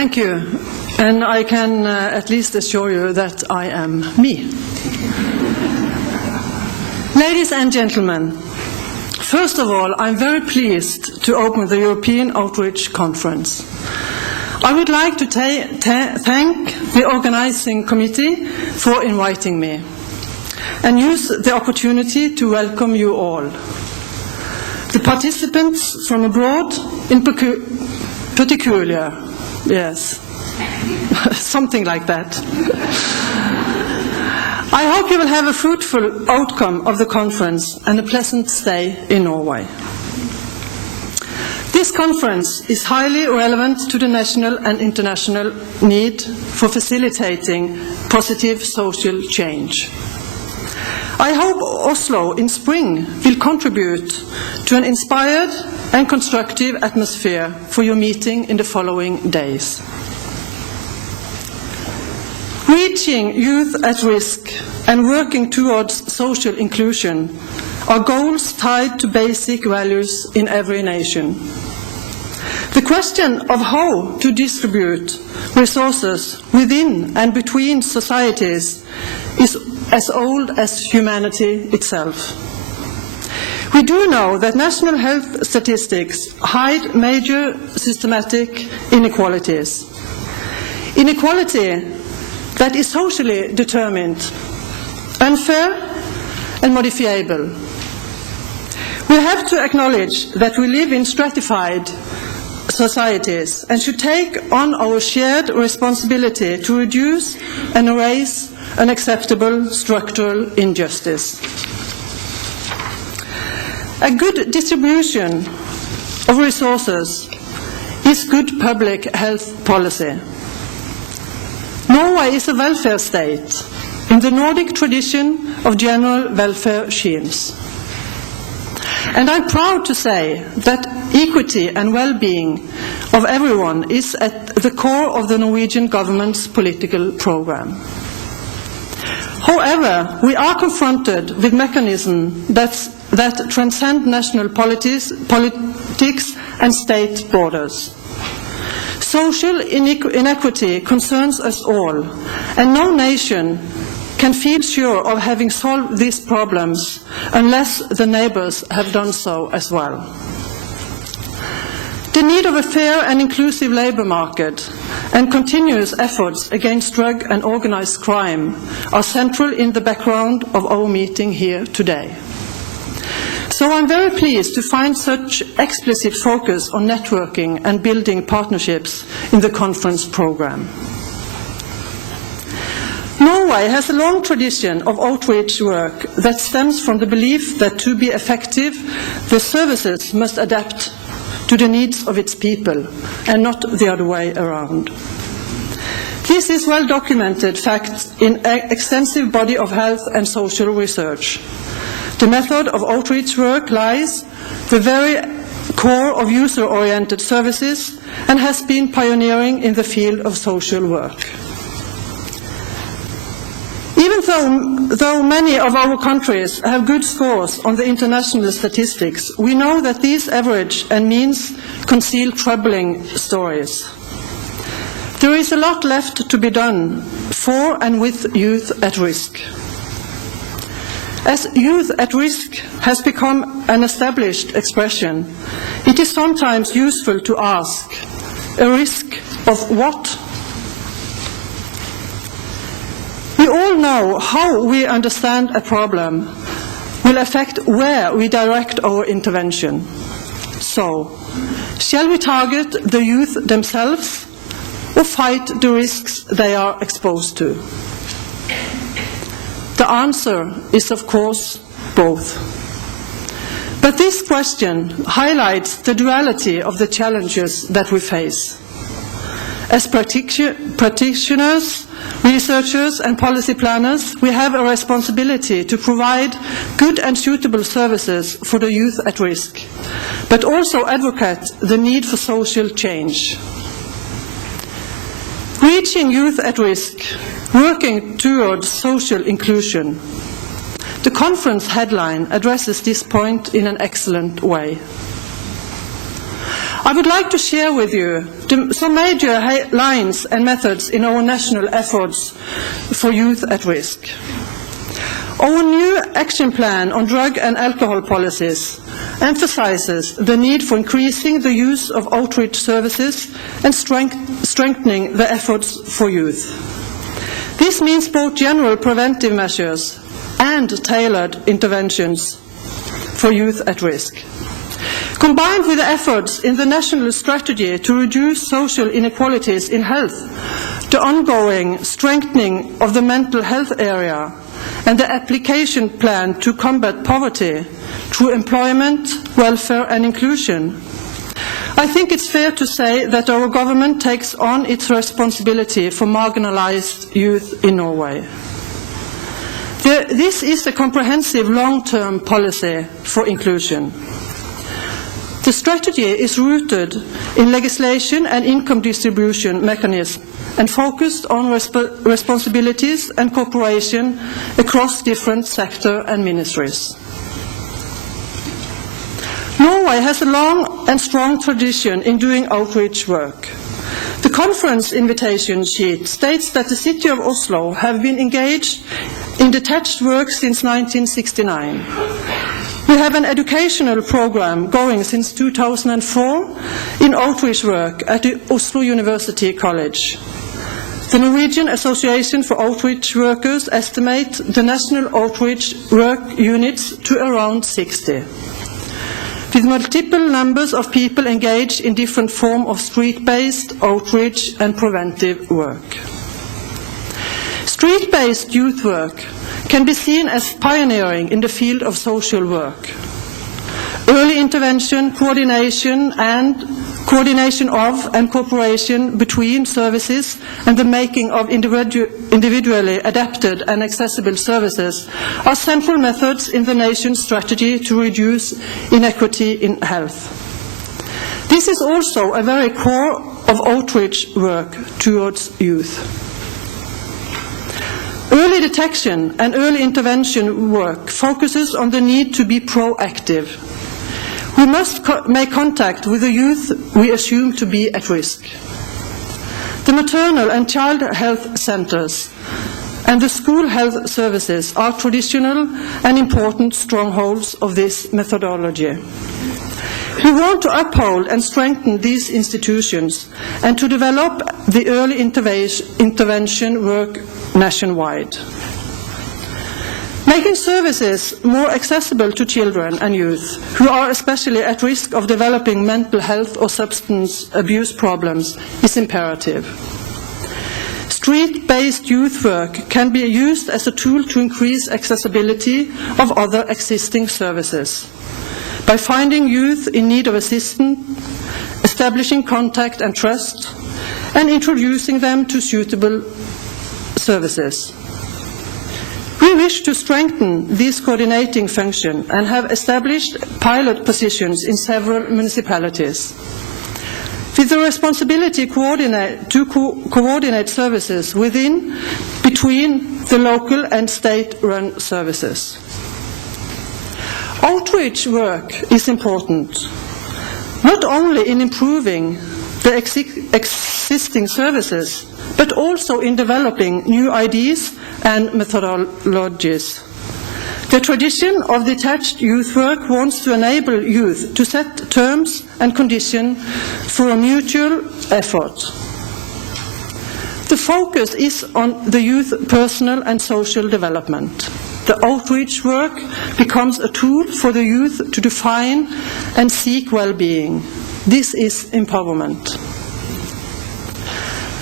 Thank you, and I can at least assure you that I am me. Ladies and gentlemen, first of all, I'm very pleased to open the European Outreach Conference. I would like to thank the organizing committee for inviting me and use the opportunity to welcome you all. The participants from abroad in particular, yes, something like that. I hope you will have a fruitful outcome of the conference and a pleasant stay in Norway. This conference is highly relevant to the national and international need for facilitating positive social change. I hope Oslo in spring will contribute to an inspired and constructive atmosphere for your meeting in the following days. Reaching youth at risk and working towards social inclusion are goals tied to basic values in every nation. The question of how to distribute resources within and between societies is as old as humanity itself. We do know that national health statistics hide major systematic inequalities. Inequality that is socially determined, unfair and modifiable. We have to acknowledge that we live in stratified societies and should take on our shared responsibility to reduce and erase unacceptable structural injustice. A good distribution of resources is good public health policy. Norway is a welfare state in the Nordic tradition of general welfare schemes. And I'm proud to say that equity and well-being of everyone is at the core of the Norwegian government's political program. However, we are confronted with mechanisms that transcend national politics and state borders. Social inequity concerns us all, and no nation can feel sure of having solved these problems unless the neighbors have done so as well. The need of a fair and inclusive labour market and continuous efforts against drug and organised crime are central in the background of our meeting here today. So I'm very pleased to find such explicit focus on networking and building partnerships in the conference programme. Norway has a long tradition of outreach work that stems from the belief that to be effective, the services must adapt to the needs of its people and not the other way around. This is well documented fact in an extensive body of health and social research. The method of outreach work lies the very core of user-oriented services and has been pioneering in the field of social work. Even though many of our countries have good scores on the international statistics, we know that these average and means conceal troubling stories. There is a lot left to be done for and with youth at risk. As youth at risk has become an established expression, it is sometimes useful to ask, a risk of what? We all know how we understand a problem will affect where we direct our intervention. So, shall we target the youth themselves or fight the risks they are exposed to? The answer is, of course, both. But this question highlights the duality of the challenges that we face. As practitioners, researchers and policy planners, we have a responsibility to provide good and suitable services for the youth at risk, but also advocate the need for social change. Reaching youth at risk, working towards social inclusion. The conference headline addresses this point in an excellent way. I would like to share with you some major lines and methods in our national efforts for youth at risk. Our new action plan on drug and alcohol policies emphasizes the need for increasing the use of outreach services and strengthening the efforts for youth. This means both general preventive measures and tailored interventions for youth at risk. Combined with the efforts in the national strategy to reduce social inequalities in health, the ongoing strengthening of the mental health area, and the application plan to combat poverty through employment, welfare and inclusion, I think it's fair to say that our government takes on its responsibility for marginalized youth in Norway. This is a comprehensive long-term policy for inclusion. The strategy is rooted in legislation and income distribution mechanisms and focused on responsibilities and cooperation across different sectors and ministries. Norway has a long and strong tradition in doing outreach work. The conference invitation sheet states that the city of Oslo have been engaged in detached work since 1969. We have an educational program going since 2004 in outreach work at the Oslo University College. The Norwegian Association for Outreach Workers estimate the national outreach work units to around 60, with multiple numbers of people engaged in different forms of street-based outreach and preventive work. Street-based youth work can be seen as pioneering in the field of social work. Early intervention, coordination of and cooperation between services and the making of individually adapted and accessible services are central methods in the nation's strategy to reduce inequity in health. This is also a very core of outreach work towards youth. Early detection and early intervention work focuses on the need to be proactive. We must make contact with the youth we assume to be at risk. The maternal and child health centers and the school health services are traditional and important strongholds of this methodology. We want to uphold and strengthen these institutions and to develop the early intervention work nationwide. Making services more accessible to children and youth who are especially at risk of developing mental health or substance abuse problems is imperative. Street-based youth work can be used as a tool to increase accessibility of other existing services. By finding youth in need of assistance, establishing contact and trust, and introducing them to suitable services. We wish to strengthen this coordinating function and have established pilot positions in several municipalities, with the responsibility to coordinate services between the local and state-run services. Outreach work is important, not only in improving the existing services, but also in developing new ideas and methodologies. The tradition of detached youth work wants to enable youth to set terms and conditions for a mutual effort. The focus is on the youth's personal and social development. The outreach work becomes a tool for the youth to define and seek well-being. This is empowerment.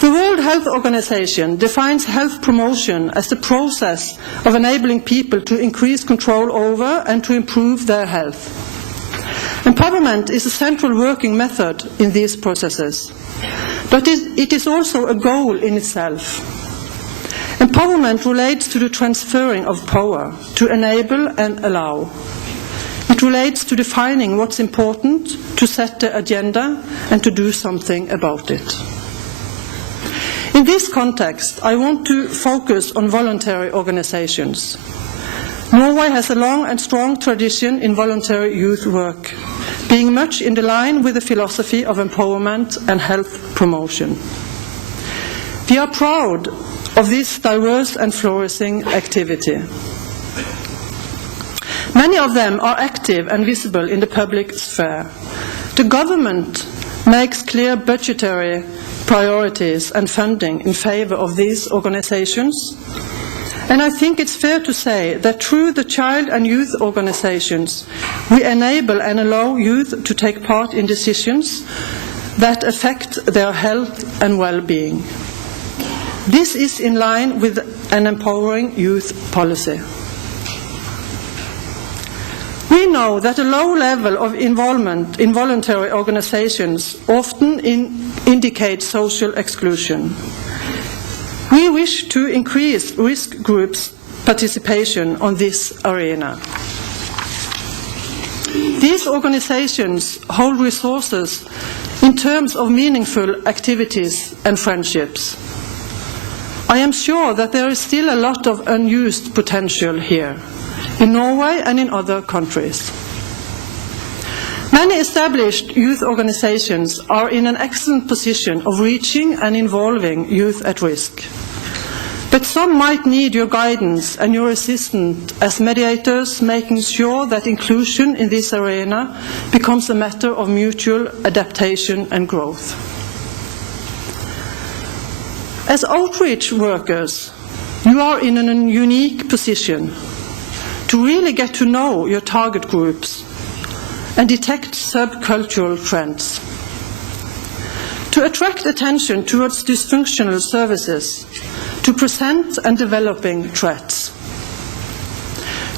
The World Health Organization defines health promotion as the process of enabling people to increase control over and to improve their health. Empowerment is a central working method in these processes, but it is also a goal in itself. Empowerment relates to the transferring of power, to enable and allow. It relates to defining what's important, to set the agenda, and to do something about it. In this context, I want to focus on voluntary organizations. Norway has a long and strong tradition in voluntary youth work. being much in line with the philosophy of empowerment and health promotion. We are proud of this diverse and flourishing activity. Many of them are active and visible in the public sphere. The government makes clear budgetary priorities and funding in favor of these organizations. And I think it's fair to say that through the child and youth organizations, we enable and allow youth to take part in decisions that affect their health and well-being. This is in line with an empowering youth policy. We know that a low level of involvement in voluntary organizations often indicate social exclusion. We wish to increase risk groups' participation on this arena. These organizations hold resources in terms of meaningful activities and friendships. I am sure that there is still a lot of unused potential here, in Norway and in other countries. Many established youth organizations are in an excellent position of reaching and involving youth at risk. But some might need your guidance and your assistance as mediators, making sure that inclusion in this arena becomes a matter of mutual adaptation and growth. As outreach workers, you are in a unique position to really get to know your target groups and detect subcultural trends. To attract attention towards dysfunctional services, to present and developing threats.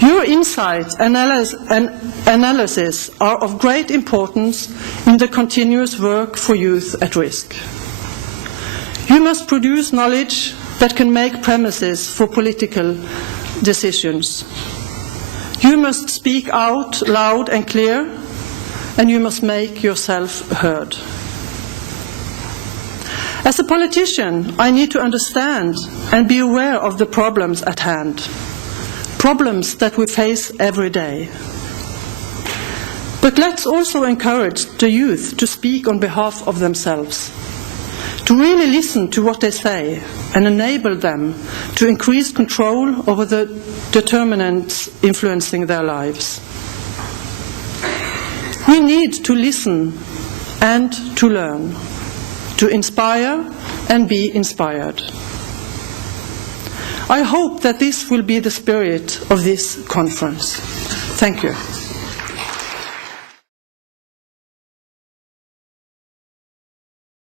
Your insight and analysis are of great importance in the continuous work for youth at risk. You must produce knowledge that can make premises for political decisions. You must speak out loud and clear, and you must make yourself heard. As a politician, I need to understand and be aware of the problems at hand, problems that we face every day. But let's also encourage the youth to speak on behalf of themselves, to really listen to what they say and enable them to increase control over the determinants influencing their lives. We need to listen and to learn, to inspire and be inspired. I hope that this will be the spirit of this conference. Thank you.